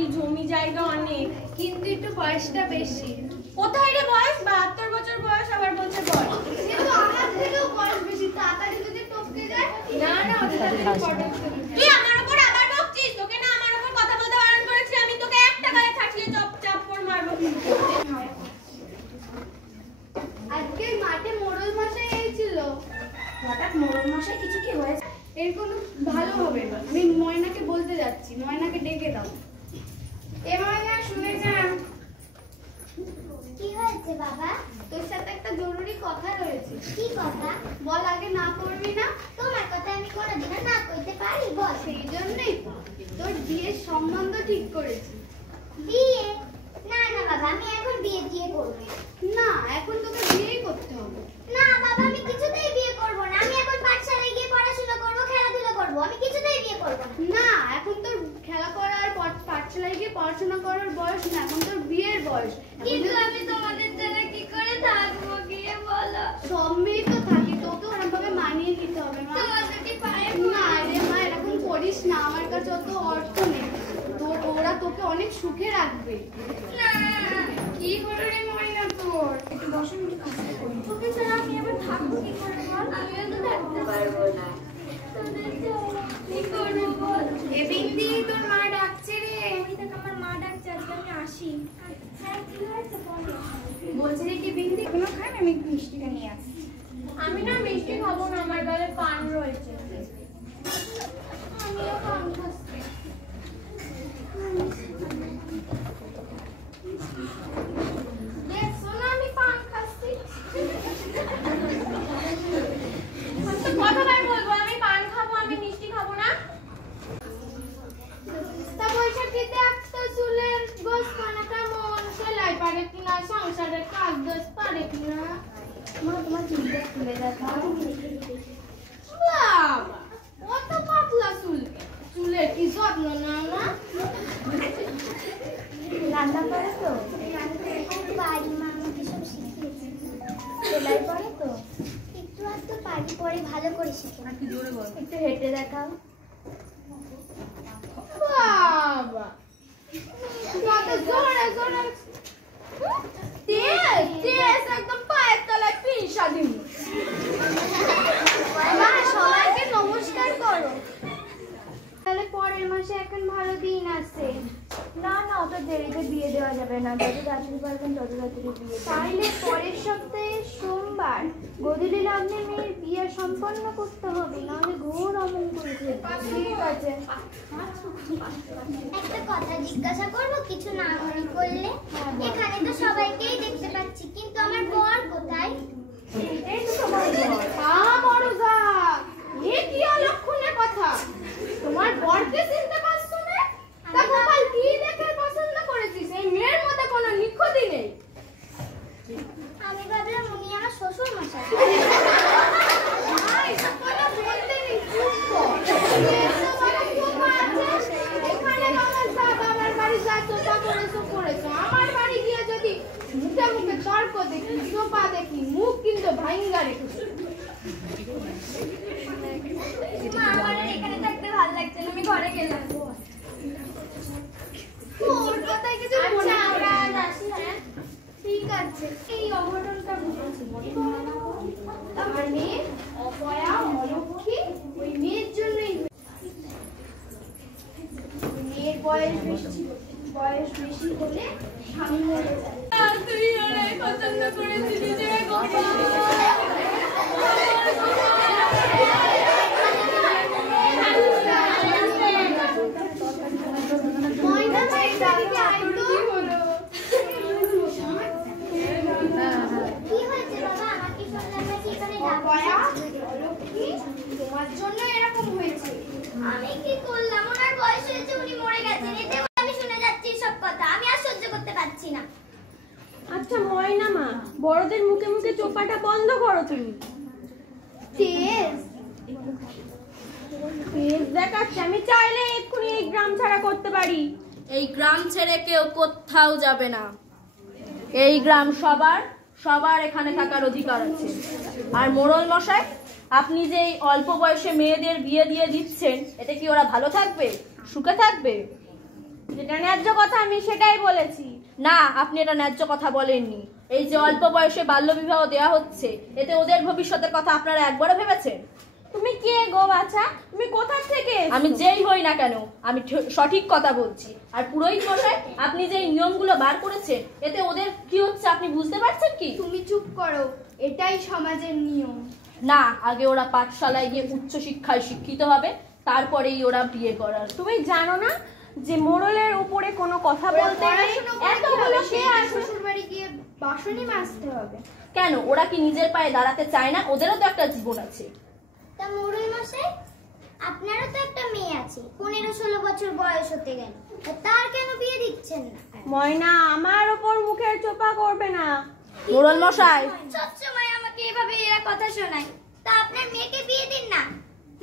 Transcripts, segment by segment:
বাড়ি, জমি জায়গা অনেক, কিন্তু একটু বয়সটা বেশি। কোথায় রে বয়স? 72 বছর বয়স, আবার বলছে বয়স। কিন্তু আমার থেকেও বয়স বেশি, তাড়াতাড়ি যদি টপকে যায়। না না, তুই আমার উপর আবার বকছিস? তোকে না আমার উপর কথা বলতে বারণ করেছি আমি, তোকে একটা গায়ে থাকলে চপ করে মারবো। আজকে মাঠে মোড়ল মশাই এসেছিল। হঠাৎ মোড়ল মশাই কিছু কি হয়েছে? এর কোনো ভালো হবে না, আমি ময়নাকে বলতে যাচ্ছি, ময়নাকে ডেকে দাও। এ ময়না, শুনে যান। কি হয়েছে বাবা? তোর সাথে একটা জরুরি কথা রয়েছে। কি কথা? বল, আগে না করবি না? তোমার কথা আমি কোনোদিনও না কইতে পারি, বল। সেই জন্যই তোর বিয়ের সম্বন্ধ ঠিক করেছি। বিয়ে? না না বাবা, আমি এখন বিয়ে করব না, এখন তোকে বিয়েই করতে হবে। না বাবা, আমি কিছুতেই বিয়ে করব না। আমি এখন পাঠশালায় গিয়ে পড়াশোনা করব, খেলাধুলা করব। আমি কিছুতেই বিয়ে করব না। না, এখন তোর খেলা করার, পাঠশালায় গিয়ে পড়াশোনা করার বয়স না, এখন তোর বিয়ের বয়স। কিন্তু আমি তোমাদের ছাড়া কি করে থাকবো, গিয়ে বলো। সব মেয়ে তো থাকে, তোকে ওরকমভাবে মানিয়ে নিতে হবে মা। তোমাদেরকে পায়ে না রে মা, এরকম করিস না, আমার কাছে অত অর্থ নেই। ওরা তোকে অনেক সুখে রাখবে। না। কি হলো রে ময়না তোর? একটু বসুন। তোকে ছাড়া আমি আবার থাকবো কি করে বল? আমিও তো থাকতে পারবো না। তোদের ছাড়া কি করবো বল? এ বিন্দি, তোর মা ডাকছে রে। আমি দেখ, আমার মা ডাকছে, আজকে আমি আসি। হ্যাঁ, কি হয়েছে বলো। বলছি রে কি বিন্দি, কোনো খান, আমি মিষ্টিটা নিয়ে আসি। আমি না মিষ্টি খাবো না, আমার গালে পান রয়েছে। আমিও পান খাচ্ছি। দেখছো না আমি পান খাচ্ছি? তো কতবার বলবো আমি পান খাবো, আমি মিষ্টি খাবো না? তা বৈশাখীতে একটা চুলের গোছ খানাটা মন সেলাই পারে কিনা, সংসারের কাজ দোষ পারে কিনা? মা, তোমার চুলটা খুলে দেখাও। বাবা, কত পাতলা চুল, চুলের কি যত্ন নাও না? রান্না করে তো? পারি মা, আমাকে সব শিখিয়েছে। সেলাই করে তো? একটু আধটু পারি, পরে ভালো করে শিখে। একটু হেঁটে দেখাও। বাবা, কত জোরে জোরে তেজ তেজ, একদম পায়ের তলায় পিনসা দিন। মা, সবাইকে নমস্কার করো। তাহলে পরের মাসে এখন ভালো দিন আছে। না না, অত দেরিতে বিয়ে দেওয়া যাবে না। যত তাড়াতাড়ি পারবেন তত তাড়াতাড়ি বিয়ে দেবেন। তাইলে পরের সপ্তাহে সোমবার গদিলি লগ্নে মেয়ের বিয়ে সম্পন্ন করতে হবে, নাহলে ঘোর অমঙ্গল ঘটবে। ঠিক আছে। একটা কথা জিজ্ঞাসা করবো, কিছু না মনে করলে? এখানে তো সবাইকেই দেখতে পাচ্ছি, কিন্তু আমার বর কোথায়? এই তো তোমার বর। বড় যা, এ কি অলক্ষণের কথা? তোমার বরকে চিনতে পারছো না? তা গোপাল কি দেখে পছন্দ করেছিস? এই মেয়ের মধ্যে কোনো নিখুঁতি নেই। আমি ভাবলাম উনি আমার শ্বশুর মশাই। এসব কথা বলতে নেই, চুপ কর। এখানে আমার বাবার বাড়ি যাচ্ছ, তা করেছো। আমার বাড়ি গিয়ে যদি মুখে মুখে তর্ক দেখি, সোপা দেখি, মুখ কিন্তু ভাঙ্গা রেখেছো। মা, আমার এখানে থাকতে ভালো লাগছে না, আমি ঘরে গেলাম। তোর কথাই কিছু মনে আমরা পড়ে আজ না। আসি। হ্যাঁ, ঠিক আছে, এই অঘটনটা বুঝেছি। আমার মেয়ে অপয়া, অলক্ষী, ওই মেয়ের জন্যই। মেয়ের বয়স বেশি হলে স্বামী মরে যায়। তুই ওরাই পছন্দ করেছিলি যে গোপাল। ময়না চাইটা দিকে আইতো। কি হয়েছে বাবা? আমাকে শুনলাম নাকি এখানে অপয়া, ডাকছে। অলক্ষী, তোমার জন্য এরকম হয়েছে। আমি কি করলাম? ওনার বয়স হয়েছে, উনি মরে গেছেন, এতে আমি শুনে যাচ্ছি সব কথা। আমি আর সহ্য করতে পারছি না। আচ্ছা ময়না মা, বড়দের মুখে মুখে চোপাটা বন্ধ করো তুমি। তেজ তেজ দেখাচ্ছে, আমি চাইলে এক্ষুনি এই গ্রাম ছাড়া করতে পারি। এই গ্রাম ছেড়ে কেউ কোথাও যাবে না। এই গ্রাম সবার এখানে থাকার অধিকার আছে। আর মোড়ল মশাই, আপনি যে এই অল্প বয়সে মেয়েদের বিয়ে দিয়ে দিচ্ছেন, এতে কি ওরা ভালো থাকবে, সুখে থাকবে? যেটা ন্যায্য কথা আমি সেটাই বলেছি। না, আপনি এটা ন্যায্য কথা বলেননি। এই যে অল্প বয়সে বাল্যবিবাহ দেওয়া হচ্ছে, এতে ওদের ভবিষ্যতের কথা আপনারা একবারও ভেবেছেন? তুমি কে গো বাছা? তুমি কোথা থেকে এসেছো? আমি যেই হই না কেন, আমি সঠিক কথা বলছি। আর পুরোহিত মশাই, আপনি যে নিয়মগুলো বার করেছেন, এতে ওদের কি হচ্ছে আপনি বুঝতে পারছেন কি? তুমি চুপ করো, এটাই সমাজের নিয়ম। না, আগে ওরা পাঠশালায় গিয়ে উচ্চ শিক্ষায় শিক্ষিত হবে, তারপরেই ওরা বিয়ে করার। তুমি জানো না যে মোড়লের উপরে কোনো কথা বলতে নেই? এতগুলো কে আর শ্বশুর বাড়ি গিয়ে বাসনই মাজতে হবে। কেন, ওরা কি নিজের পায়ে দাঁড়াতে চায় না? ওদেরও তো একটা জীবন আছে। তা মোড়ল মশাই, আপনারও তো একটা মেয়ে আছে, 15-16 বছর বয়স হতে গেল, তার কেন বিয়ে দিচ্ছেন না? ময়না, আমার উপর মুখের চোপা করবে না। মোড়ল মশাই, সবসময় আমাকে এভাবে এরা কথা শোনায়। তা আপনার মেয়েকে বিয়ে দিন না,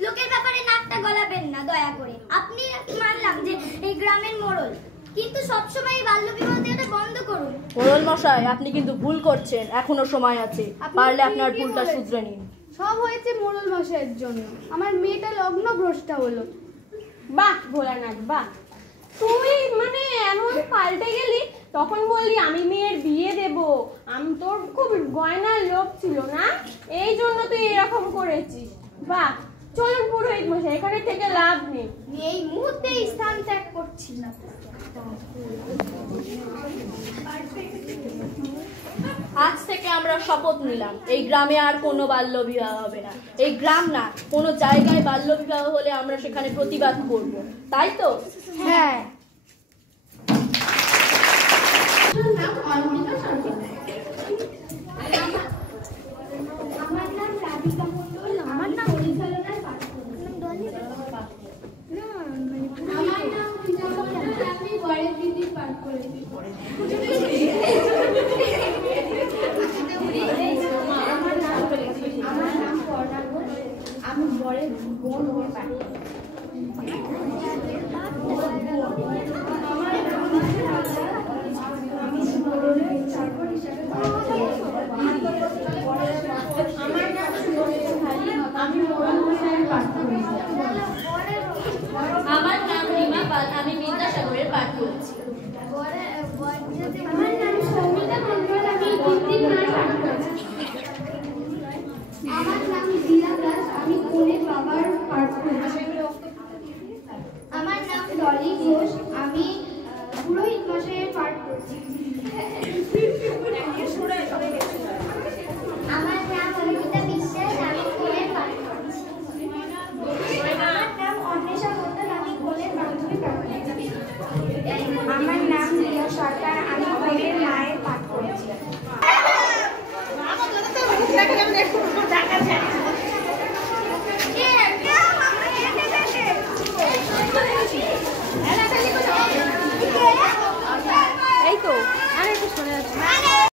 লোকের ব্যাপারে নাকটা গলাবেন না দয়া করে। আপনি মানলাম যে এই গ্রামের মোড়ল, কিন্তু সবসময় বাল্যবিবাহ দেওয়াটা বন্ধ করুন। মোড়ল মশাই, আপনি কিন্তু ভুল করছেন, এখনো সময় আছে, পারলে আপনার ভুলটা শুধরে নিন। সব হয়েছে মোড়ল মশাইয়ের জন্য, আমার মেয়েটা লগ্ন ভ্রষ্টা হলো। বাহ ভোলানাথ, বাহ! তুই মানে এমন পাল্টে গেলি, তখন বললি আমি মেয়ের বিয়ে দেব, আমি তোর খুব গয়নার লোভ ছিল না, এই জন্য তুই এরকম করেছিস। বাহ! চলুন পুরোহিত মশাই, এখানে থেকে লাভ নেই, এই মুহূর্তে স্থান ত্যাগ করছি না। আজ থেকে আমরা শপথ নিলাম, এই গ্রামে আর কোনো বাল্যবিবাহ হবে না। এই গ্রাম না, কোনো জায়গায় বাল্যবিবাহ হলে আমরা সেখানে প্রতিবাদ করব, তাই তো? হ্যাঁ। আমার নাম রাধিকা মণ্ডল, আমার নাম পরিচালনায় পাঠ করেছি। আমার নাম আমি বরের দিদি পাঠ করেছি। আমার নাম পর্ণা ঘোষ, আমি বরের বোন হয়ে পাঠ করেছি। আমার নাম রিমা পাল, আমি বিদ্যাসাগরের পাঠ করেছি। আমার নাম সৌমিতা মণ্ডল, আমি কীর্তিনার পাঠ করেছি। আমার নাম জিয়া দাস, আমি কোনের বাবার পাঠ করেছি। আমার নাম ডলি ঘোষ, আমি পুরোহিত মশাইয়ের পাঠ করছি। আমার নাম অমিতা বিশ্বাস, আমি কোনের পাঠ করছি। আমার নাম অন্বেষা মণ্ডল, আমি কোনের বান্ধবী পাঠ করছি। আমার নাম রিয়া সরকার, আমি কোনের মায়ের পাঠ করেছি।